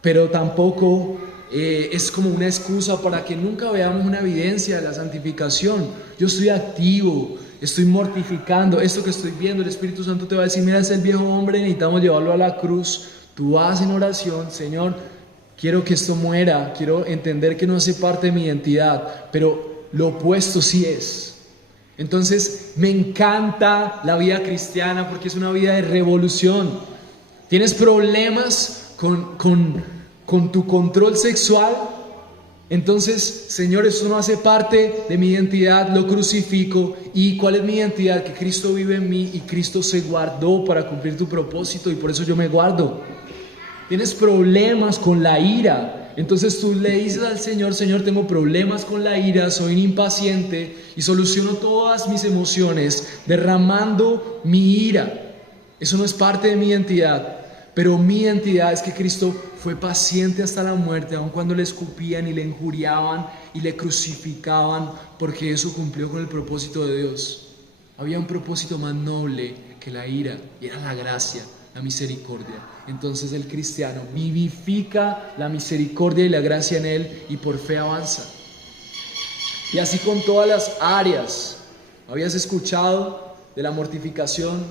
Pero tampoco es como una excusa para que nunca veamos una evidencia de la santificación. Yo estoy activo, estoy mortificando. Esto que estoy viendo, el Espíritu Santo te va a decir, mira, es el viejo hombre, necesitamos llevarlo a la cruz. Tú vas en oración, Señor, quiero que esto muera, quiero entender que no hace parte de mi identidad, pero lo opuesto sí es. Entonces me encanta la vida cristiana porque es una vida de revolución. ¿Tienes problemas con tu control sexual? Entonces, Señor, eso no hace parte de mi identidad, lo crucifico. ¿Y cuál es mi identidad? Que Cristo vive en mí y Cristo se guardó para cumplir tu propósito y por eso yo me guardo. Tienes problemas con la ira, entonces tú le dices al Señor, Señor, tengo problemas con la ira, soy un impaciente y soluciono todas mis emociones derramando mi ira. Eso no es parte de mi identidad. Pero mi identidad es que Cristo fue paciente hasta la muerte, aun cuando le escupían y le injuriaban y le crucificaban, porque eso cumplió con el propósito de Dios. Había un propósito más noble que la ira, y era la la misericordia. Entonces el cristiano vivifica la misericordia y la gracia en él y por fe avanza. Y así con todas las áreas. ¿Habías escuchado de la mortificación?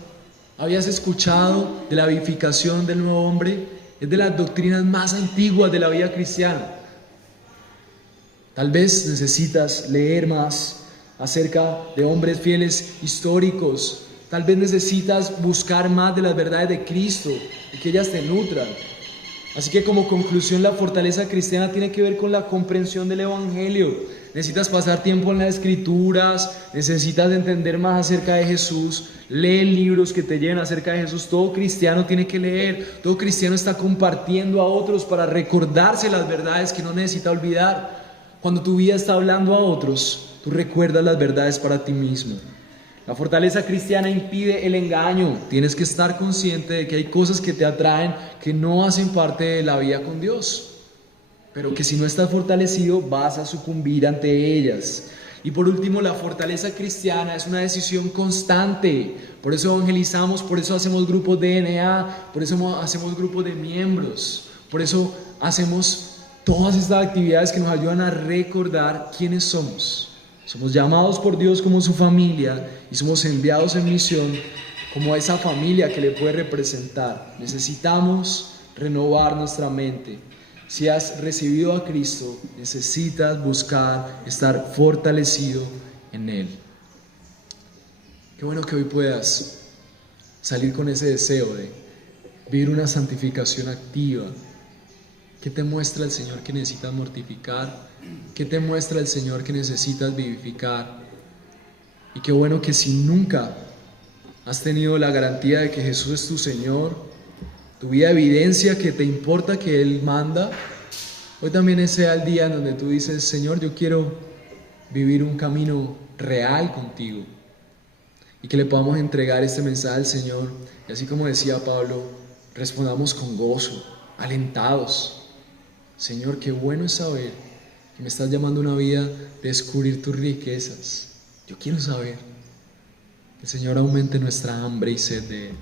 ¿Habías escuchado de la vivificación del nuevo hombre? Es de las doctrinas más antiguas de la vida cristiana. Tal vez necesitas leer más acerca de hombres fieles históricos. Tal vez necesitas buscar más de las verdades de Cristo y que ellas te nutran. Así que como conclusión, la fortaleza cristiana tiene que ver con la comprensión del Evangelio. Necesitas pasar tiempo en las Escrituras, necesitas entender más acerca de Jesús, lee libros que te lleven acerca de Jesús. Todo cristiano tiene que leer, todo cristiano está compartiendo a otros para recordarse las verdades que no necesita olvidar. Cuando tu vida está hablando a otros, tú recuerdas las verdades para ti mismo. La fortaleza cristiana impide el engaño. Tienes que estar consciente de que hay cosas que te atraen que no hacen parte de la vida con Dios, pero que si no estás fortalecido vas a sucumbir ante ellas. Y por último, la fortaleza cristiana es una decisión constante. Por eso evangelizamos, por eso hacemos grupos de DNA, por eso hacemos grupos de miembros, por eso hacemos todas estas actividades que nos ayudan a recordar quiénes somos. Somos llamados por Dios como su familia y somos enviados en misión como esa familia que le puede representar. Necesitamos renovar nuestra mente. Si has recibido a Cristo, necesitas buscar estar fortalecido en Él. Qué bueno que hoy puedas salir con ese deseo de vivir una santificación activa. ¿Qué te muestra el Señor que necesitas mortificar? ¿Qué te muestra el Señor que necesitas vivificar? Y qué bueno que si nunca has tenido la garantía de que Jesús es tu Señor, tu vida evidencia que te importa que Él manda, hoy también sea el día en donde tú dices: Señor, yo quiero vivir un camino real contigo. Y que le podamos entregar este mensaje al Señor. Y así como decía Pablo, respondamos con gozo, alentados. Señor, qué bueno es saber que me estás llamando a una vida de descubrir tus riquezas. Yo quiero saber. Que el Señor aumente nuestra hambre y sed de Él.